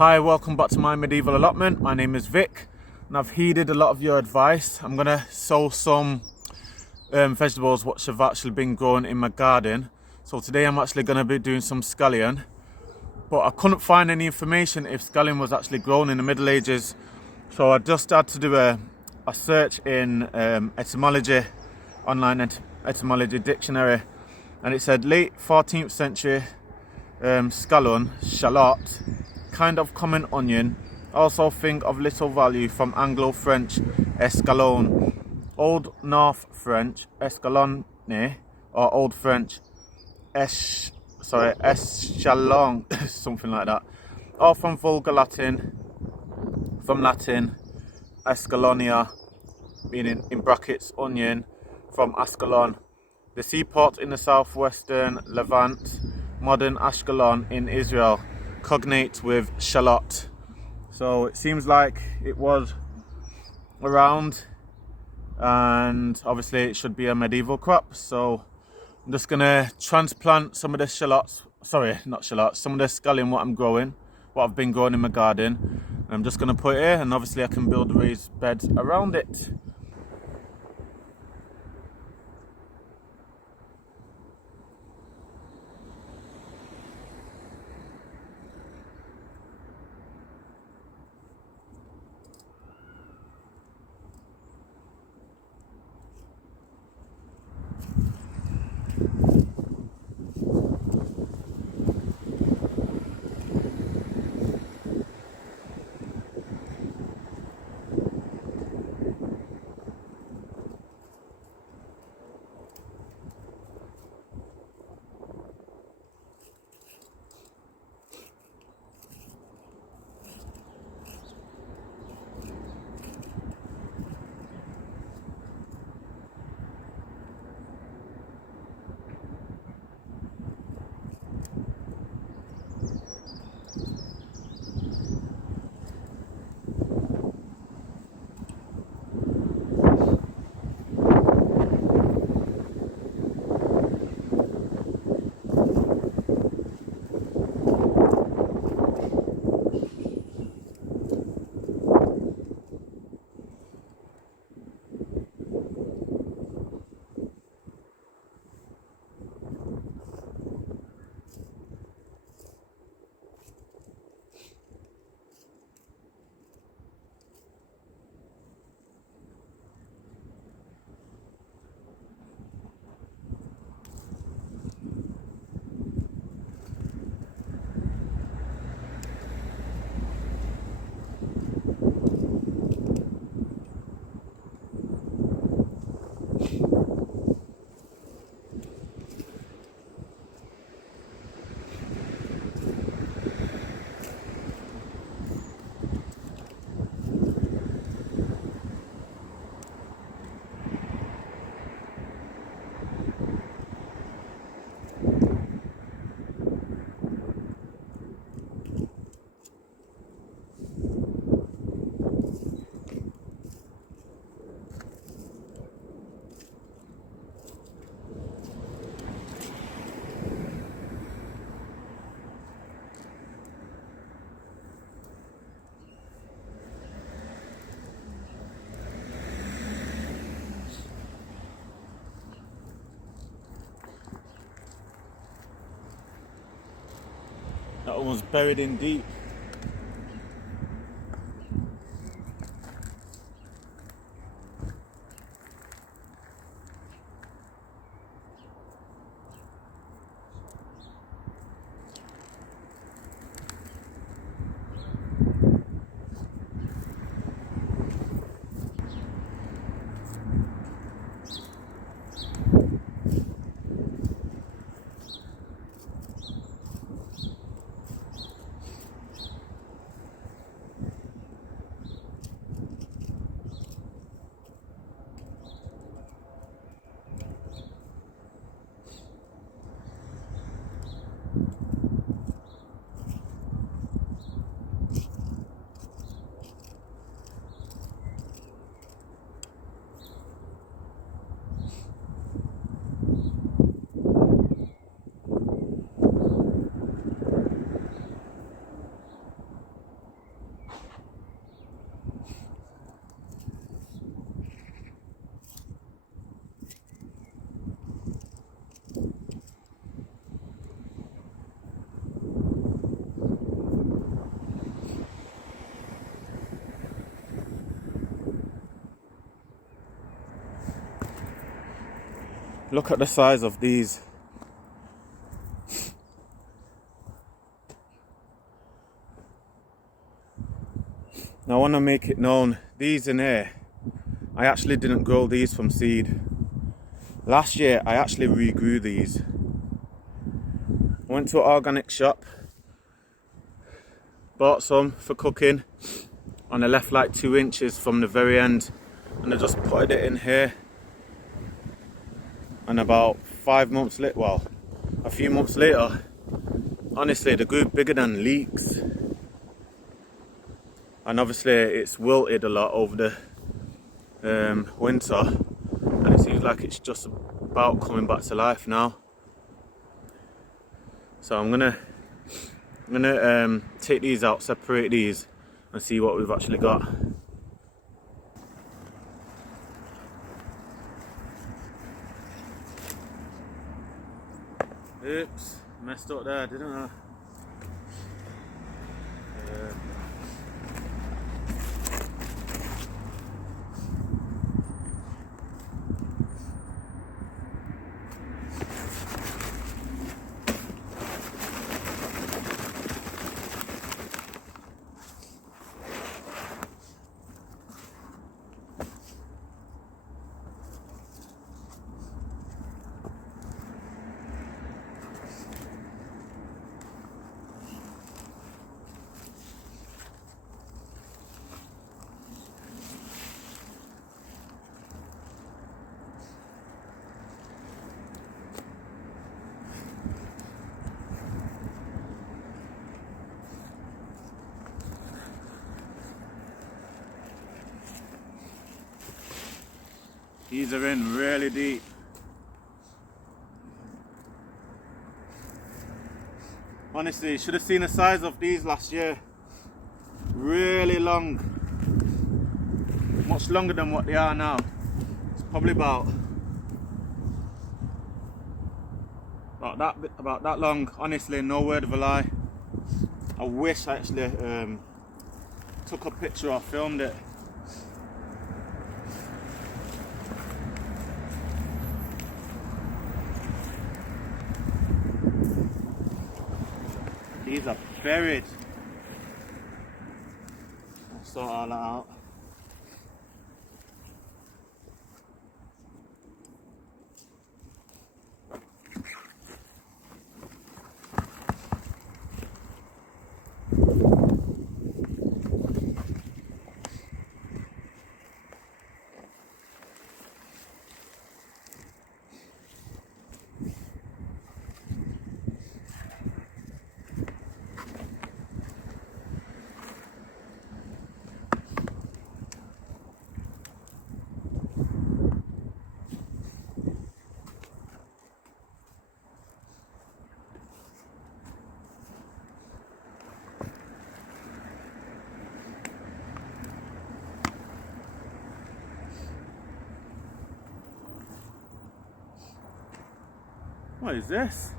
Hi, welcome back to my medieval allotment. My name is Vic and I've heeded a lot of your advice. I'm gonna sow some vegetables which have actually been grown in my garden. So today I'm actually gonna be doing some scallion, but I couldn't find any information if scallion was actually grown in the Middle Ages. So I just had to do a search in etymology, online etymology dictionary, and it said late 14th century scallion, shallot, kind of common onion, also thing of little value, from Anglo-French escalon, Old North French escalone, or Old French eschalon, something like that, or from Vulgar Latin, escalonia, meaning in brackets onion, from Ascalon, the seaport in the southwestern Levant, modern Ashkelon in Israel, cognate with shallot. So it seems like it was around, and obviously it should be a medieval crop. So I'm just gonna transplant some of the some of the scallion what I've been growing in my garden. And I'm just gonna put it here, and obviously I can build raised beds around it. That one was buried in deep. Look at the size of these. Now I want to make it known, these in here, I actually didn't grow these from seed. Last year I actually regrew these. I went to an organic shop, bought some for cooking, and I left like 2 inches from the very end, and I just put it in here. And about 5 months later, well, a few months later, honestly, they grew bigger than leeks. And obviously it's wilted a lot over the winter, and it seems like it's just about coming back to life now. So I'm gonna take these out, separate these, and see what we've actually got. Oops, messed up there, didn't I? These are in really deep. Honestly, you should have seen the size of these last year. Really long. Much longer than what they are now. It's probably about that long. Honestly, no word of a lie. I wish I actually took a picture or filmed it. These are buried. I'll sort all that out. What is this?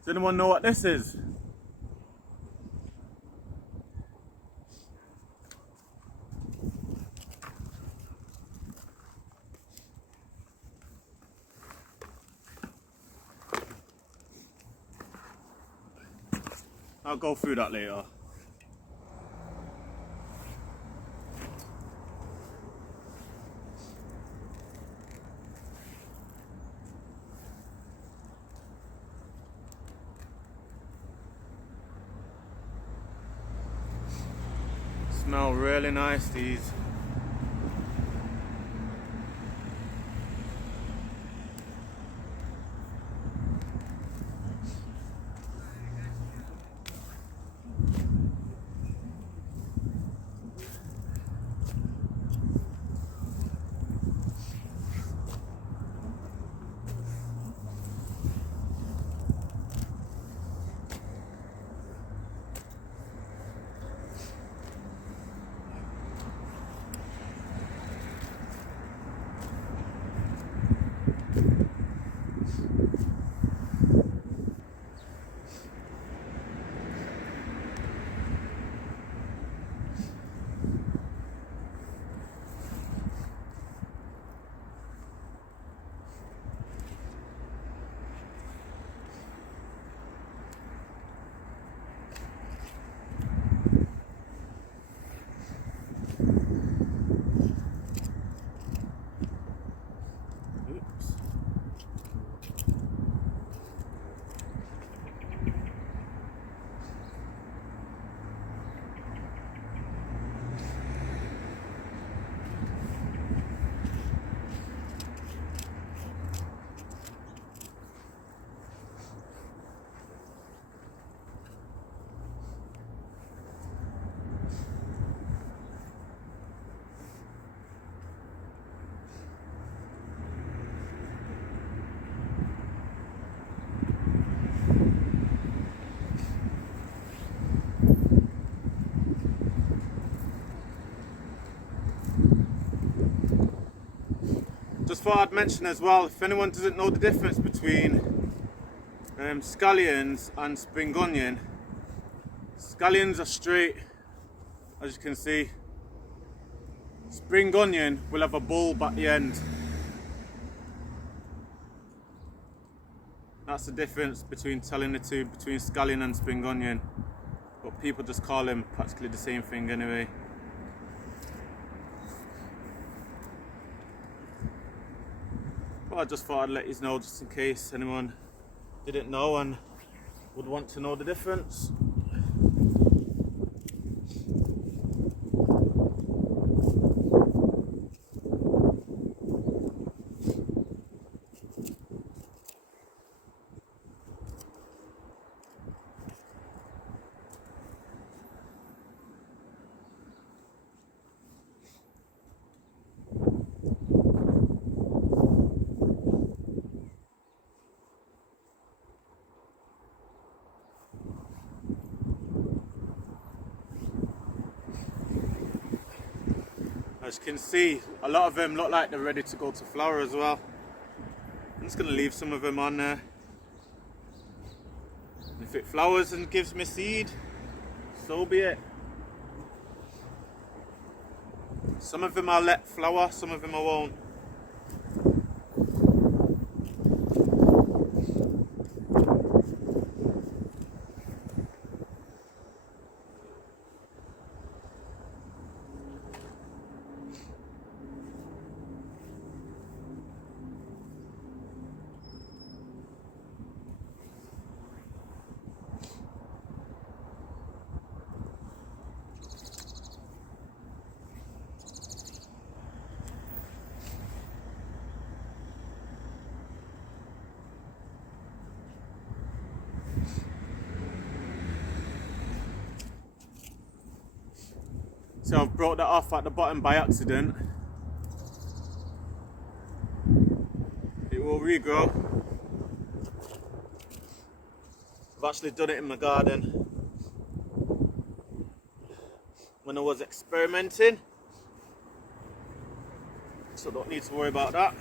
Does anyone know what this is? I'll go through that later. Smell really nice, these. just thought I'd mention as well, if anyone doesn't know the difference between scallions and spring onion, scallions are straight, as you can see. Spring onion will have a bulb at the end. That's the difference between telling the two, between scallion and spring onion. But people just call them practically the same thing anyway. But I just thought I'd let you know, just in case anyone didn't know and would want to know the difference. As you can see, a lot of them look like they're ready to go to flower as well. I'm just going to leave some of them on there. And if it flowers and gives me seed, so be it. Some of them I'll let flower, some of them I won't. So I've brought that off at the bottom by accident. It will regrow. I've actually done it in my garden when I was experimenting, so don't need to worry about that.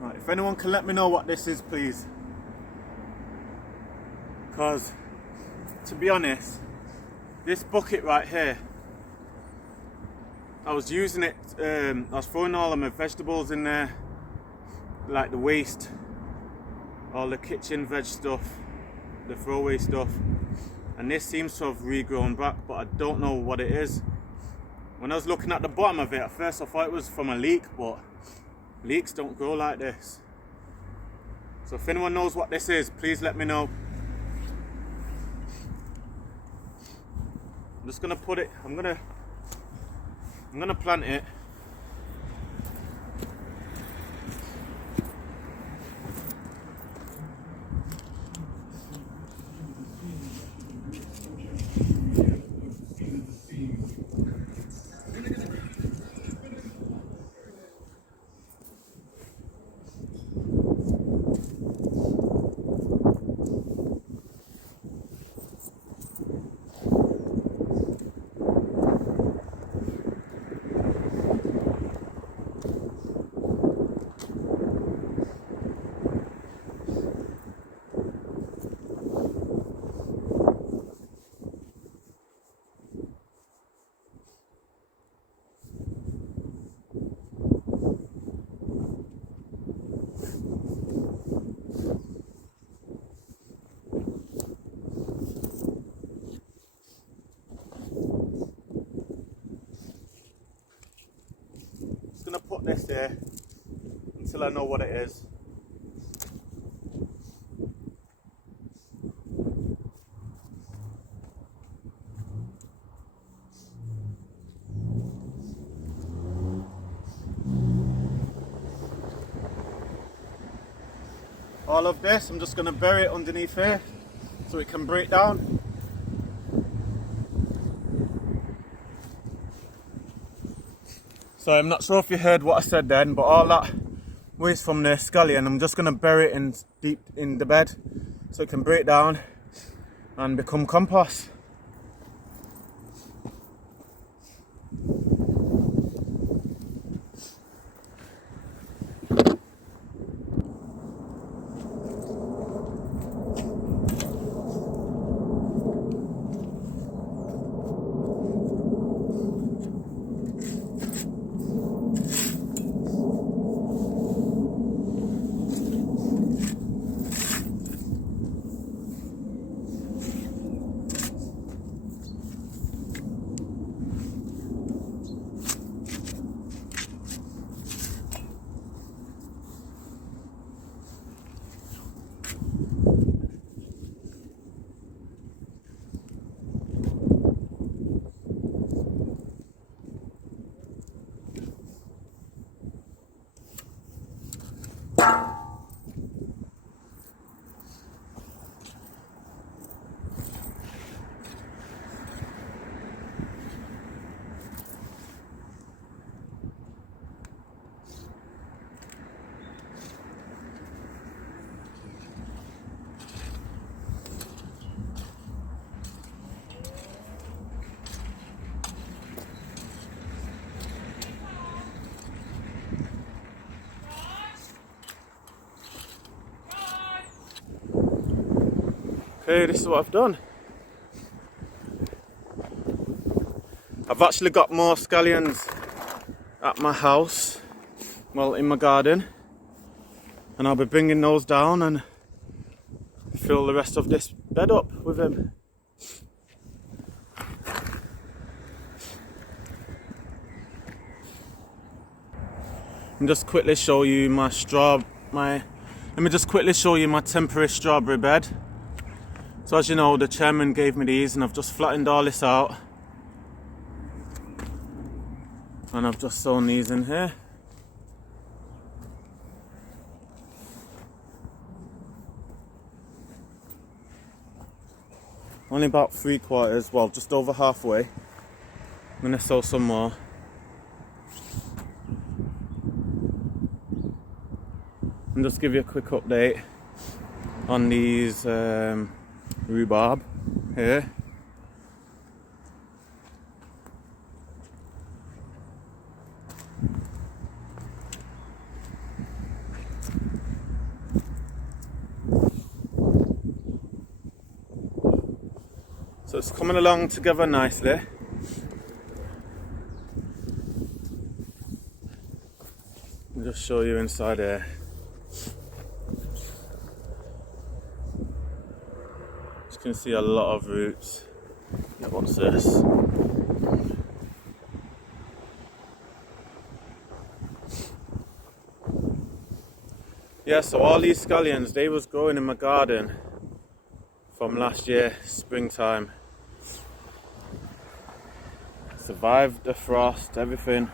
Right, if anyone can let me know what this is, please. Because, to be honest, this bucket right here, I was using it, I was throwing all of my vegetables in there, like the waste, all the kitchen veg stuff, the throwaway stuff, and this seems to have regrown back, but I don't know what it is. When I was looking at the bottom of it, at first I thought it was from a leak, but leeks don't grow like this. So if anyone knows what this is, please let me know. I'm just gonna put it, I'm gonna plant it. Gonna put this there until I know what it is. All of this, I'm just gonna bury it underneath here so it can break down. So I'm not sure if you heard what I said then, but all that waste from the scallion, I'm just going to bury it in deep in the bed so it can break down and become compost. Okay, this is what I've done. I've actually got more scallions at my house, well, in my garden, and I'll be bringing those down and fill the rest of this bed up with them. Let me just quickly show you my temporary strawberry bed. So as you know, the chairman gave me these and I've just flattened all this out. And I've just sown these in here. Only about 3/4, well, just over halfway. I'm gonna sow some more. And just give you a quick update on these rhubarb here. So it's coming along together nicely. I'll just show you inside here. You can see a lot of roots. Yeah, what's this? Yeah, so all these scallions, they was growing in my garden from last year, springtime. Survived the frost, everything.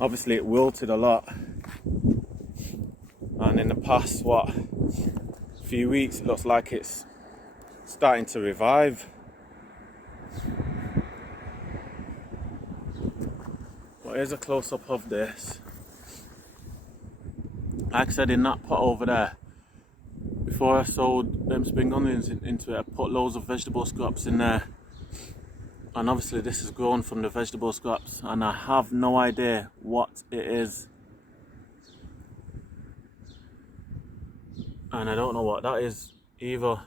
Obviously it wilted a lot. And in the past, few weeks, it looks like it's starting to revive. But here's a close-up of this. Like I said, in that pot over there, before I sowed them spring onions into it, I put loads of vegetable scraps in there. And obviously this has grown from the vegetable scraps, and I have no idea what it is. And I don't know what that is either.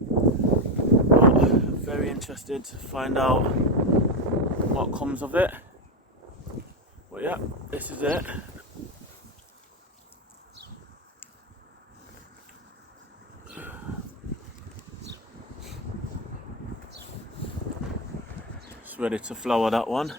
But I'm very interested to find out what comes of it. But yeah, this is it. It's ready to flower, that one.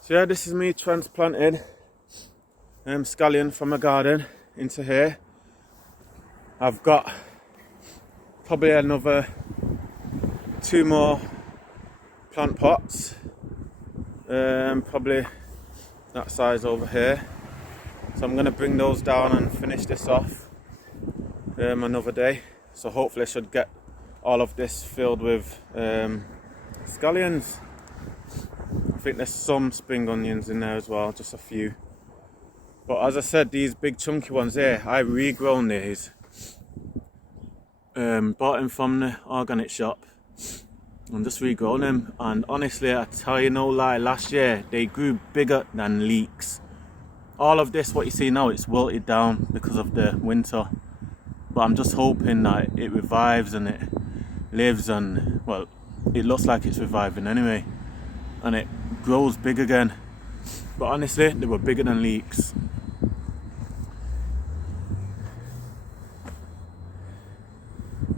So yeah, this is me transplanting scallion from my garden into here. I've got probably another 2 more plant pots, probably that size over here. So I'm going to bring those down and finish this off another day. So hopefully I should get all of this filled with scallions. I think there's some spring onions in there as well, just a few. But as I said, these big chunky ones here, I regrown these. Bought them from the organic shop and just regrown them. And honestly, I tell you no lie, last year they grew bigger than leeks. All of this, what you see now, it's wilted down because of the winter. But I'm just hoping that it revives and it lives, and well, it looks like it's reviving anyway. And it grows big again. But honestly, they were bigger than leeks.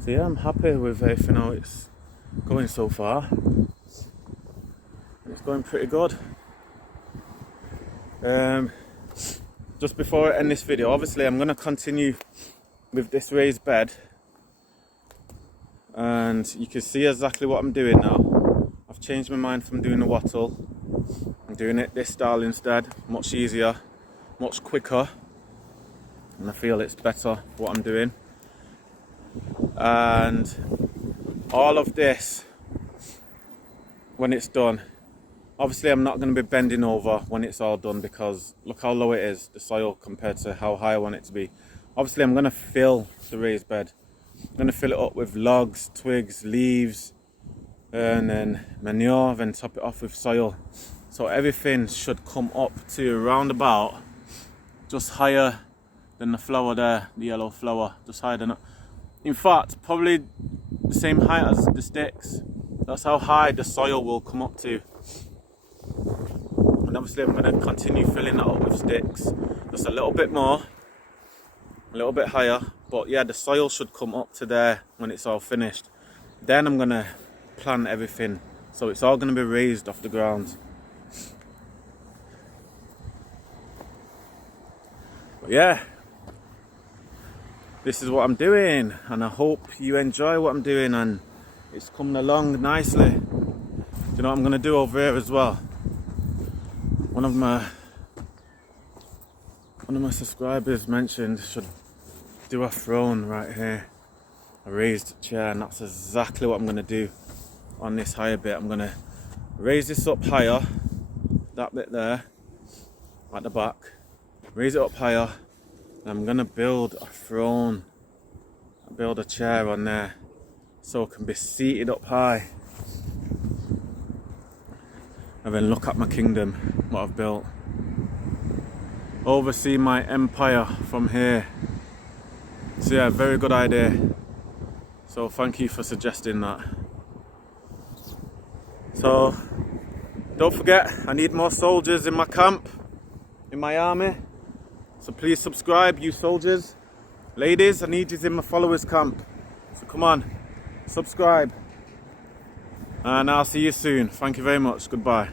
So yeah, I'm happy with everything how it's going so far. It's going pretty good. Just before I end this video, obviously I'm going to continue with this raised bed. And you can see exactly what I'm doing now. I've changed my mind from doing a wattle. I'm doing it this style instead. Much easier, much quicker. And I feel it's better what I'm doing. And all of this, when it's done, obviously I'm not going to be bending over when it's all done, because look how low it is, the soil, compared to how high I want it to be. Obviously I'm going to fill the raised bed. I'm going to fill it up with logs, twigs, leaves, and then manure, then top it off with soil. So everything should come up to around about just higher than the flower there, the yellow flower, just higher than it. In fact, probably the same height as the sticks. That's how high the soil will come up to. And obviously I'm going to continue filling that up with sticks. Just a little bit more, a little bit higher. But yeah, the soil should come up to there when it's all finished. Then I'm going to plant everything. So it's all going to be raised off the ground. But yeah, this is what I'm doing, and I hope you enjoy what I'm doing, and it's coming along nicely. Do you know what I'm going to do over here as well? One of my subscribers mentioned should do a throne right here, a raised chair, and that's exactly what I'm going to do on this higher bit. I'm going to raise this up higher, that bit there at the back, raise it up higher. I'm going to build a throne, build a chair on there so it can be seated up high. And then look at my kingdom, what I've built. Oversee my empire from here. So yeah, very good idea. So thank you for suggesting that. So don't forget, I need more soldiers in my camp, in my army. So please subscribe, you soldiers. Ladies, I need you in my followers camp. So come on, subscribe. And I'll see you soon. Thank you very much. Goodbye.